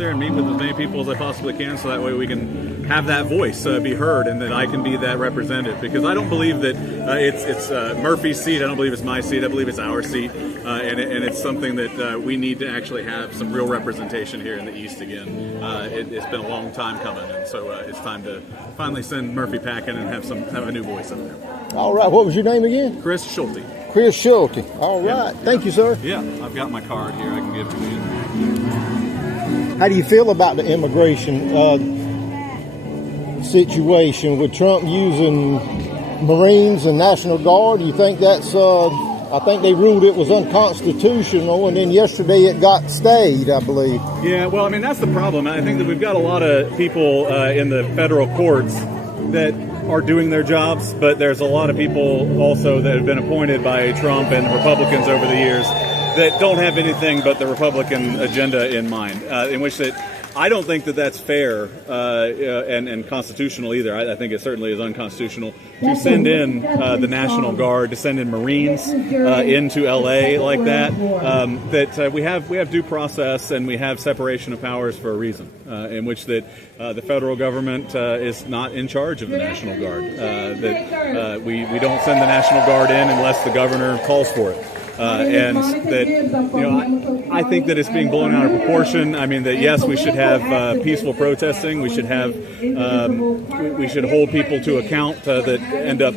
there and meet with as many people as I possibly can, so that way we can have that voice be heard, and that I can be that representative. Because I don't believe that it's Murphy's seat. I don't believe it's my seat. I believe it's our seat, and it's something that we need to actually have some real representation here in the East again. It's been a long time coming, and so it's time to finally send Murphy packing and have a new voice up there. All right. What was your name again? Chris Schulte. Chris Schulte. All right. Yeah. Thank you, sir. Yeah, I've got my card here. I can give to you. How do you feel about the immigration situation with Trump using Marines and National Guard? Do you think that's, I think they ruled it was unconstitutional, and then yesterday it got stayed, I believe. Yeah, well, I mean, that's the problem. I think that we've got a lot of people in the federal courts that are doing their jobs, but there's a lot of people also that have been appointed by Trump and Republicans over the years that don't have anything but the Republican agenda in mind, in which that I don't think that that's fair and constitutional either. I think it certainly is unconstitutional to send in the National Guard, to send in Marines into L.A. like that. We have due process and we have separation of powers for a reason, in which that the federal government is not in charge of the National Guard. We don't send the National Guard in unless the governor calls for it. And that, I think that it's being blown out of proportion. I mean, that yes, we should have peaceful protesting. We should have, we should hold people to account that end up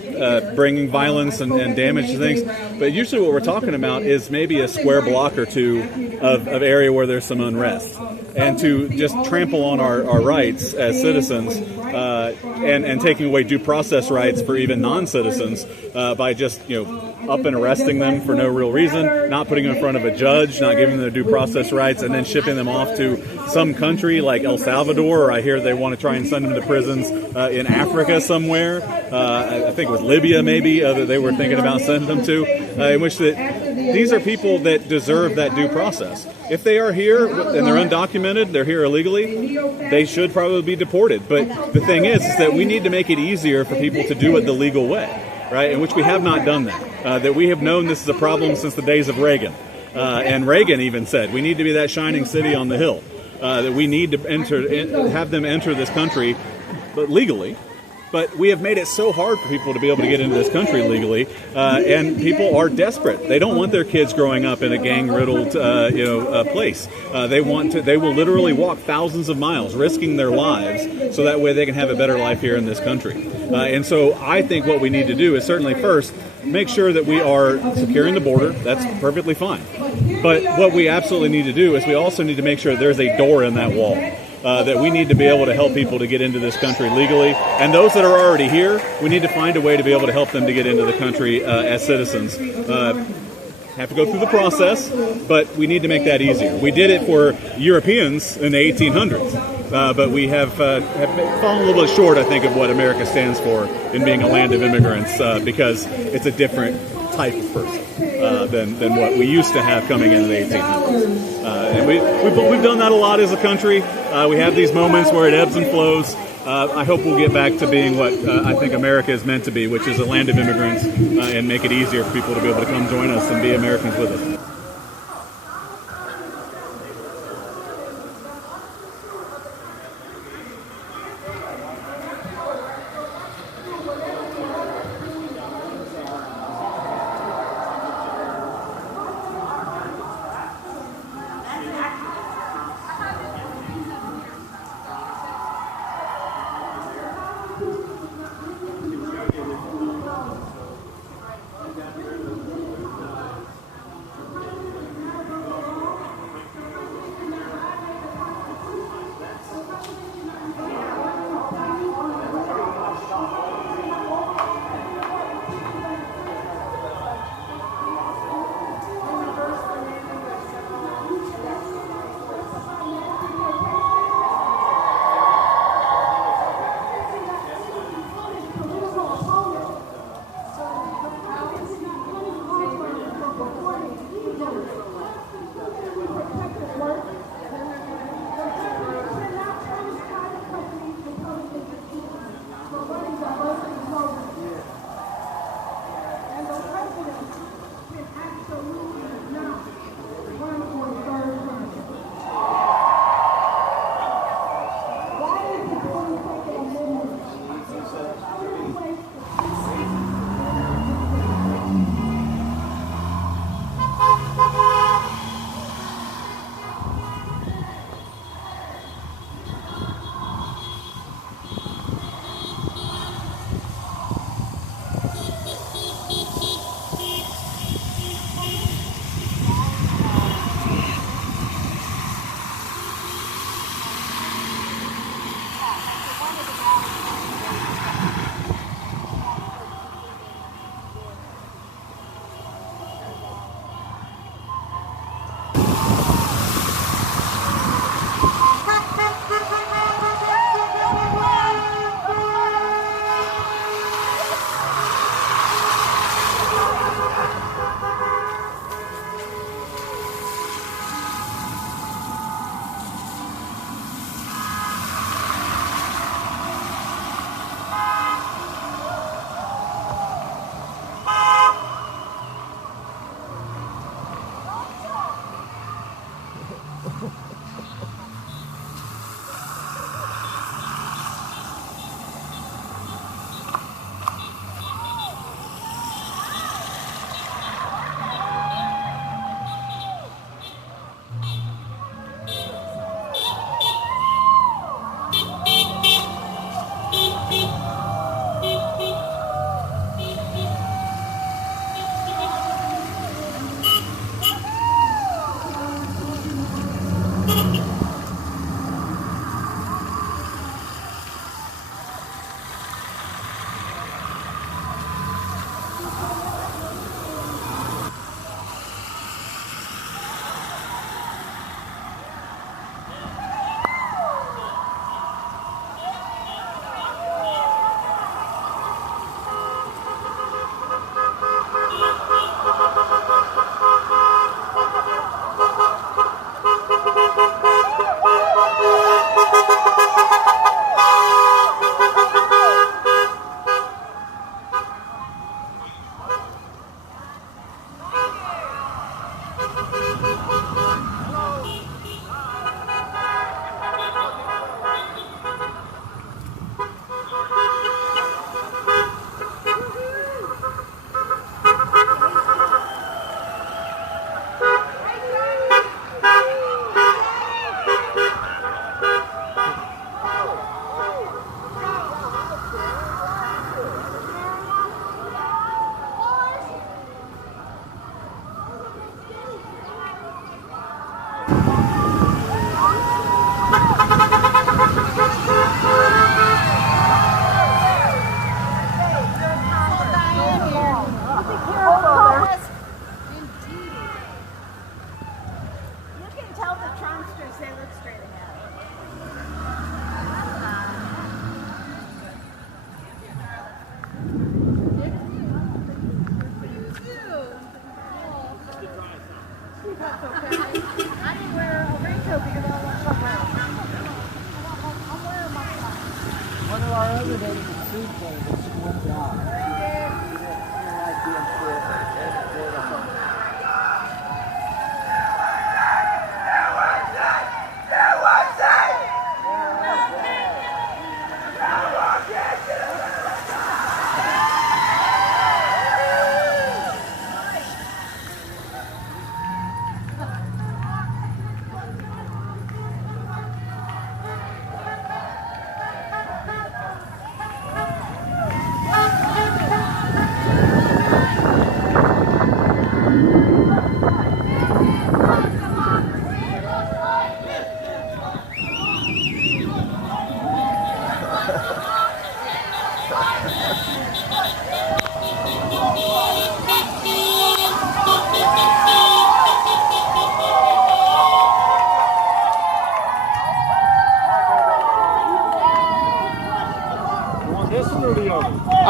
bringing violence and damage to things. But usually what we're talking about is maybe a square block or two of area where there's some unrest. And to just trample on our rights as citizens and taking away due process rights for even non-citizens by just, up and arresting them for no real reason, not putting them in front of a judge, not giving them their due process rights, and then shipping them off to some country like El Salvador, or I hear they want to try and send them to prisons in Africa somewhere. I think it was Libya maybe that they were thinking about sending them to, in which these are people that deserve that due process. If they are here and they're undocumented, they're here illegally, they should probably be deported. But the thing is that we need to make it easier for people to do it the legal way, right? In which we have not done that. That we have known this is a problem since the days of Reagan. And Reagan even said we need to be that shining city on the hill. That we need to have them enter this country, but legally. But we have made it so hard for people to be able to get into this country legally, and people are desperate. They don't want their kids growing up in a gang-riddled, place. They will literally walk thousands of miles, risking their lives, so that way they can have a better life here in this country. And so I think what we need to do is certainly first make sure that we are securing the border. That's perfectly fine. But what we absolutely need to do is we also need to make sure there's a door in that wall. That we need to be able to help people to get into this country legally. And those that are already here, we need to find a way to be able to help them to get into the country as citizens. Have to go through the process, but we need to make that easier. We did it for Europeans in the 1800s, but we have fallen a little bit short, I think, of what America stands for in being a land of immigrants, because it's a different type of person than what we used to have coming into the 1800s. And we've done that a lot as a country. We have these moments where it ebbs and flows. I hope we'll get back to being what I think America is meant to be, which is a land of immigrants, and make it easier for people to be able to come join us and be Americans with us.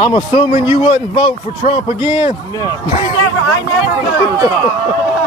I'm assuming you wouldn't vote for Trump again? No. I never voted.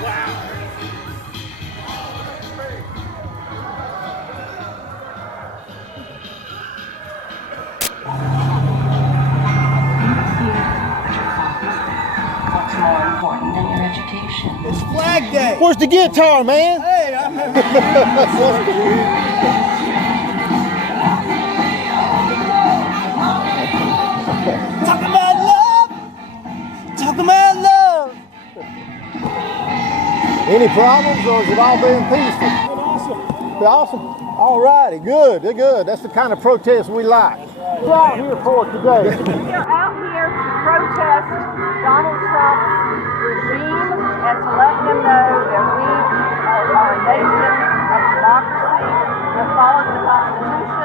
What's more important than your education? It's Flag Day. Where's the guitar, man? Hey, I'm Talk about love. Talk about love. Any problems, or has it all been peaceful? Awesome. Awesome. All righty, good. They're good. That's the kind of protest we like. What are you out here for today? We are out here to protest Donald Trump's regime and to let him know that we are a nation of democracy that follows the Constitution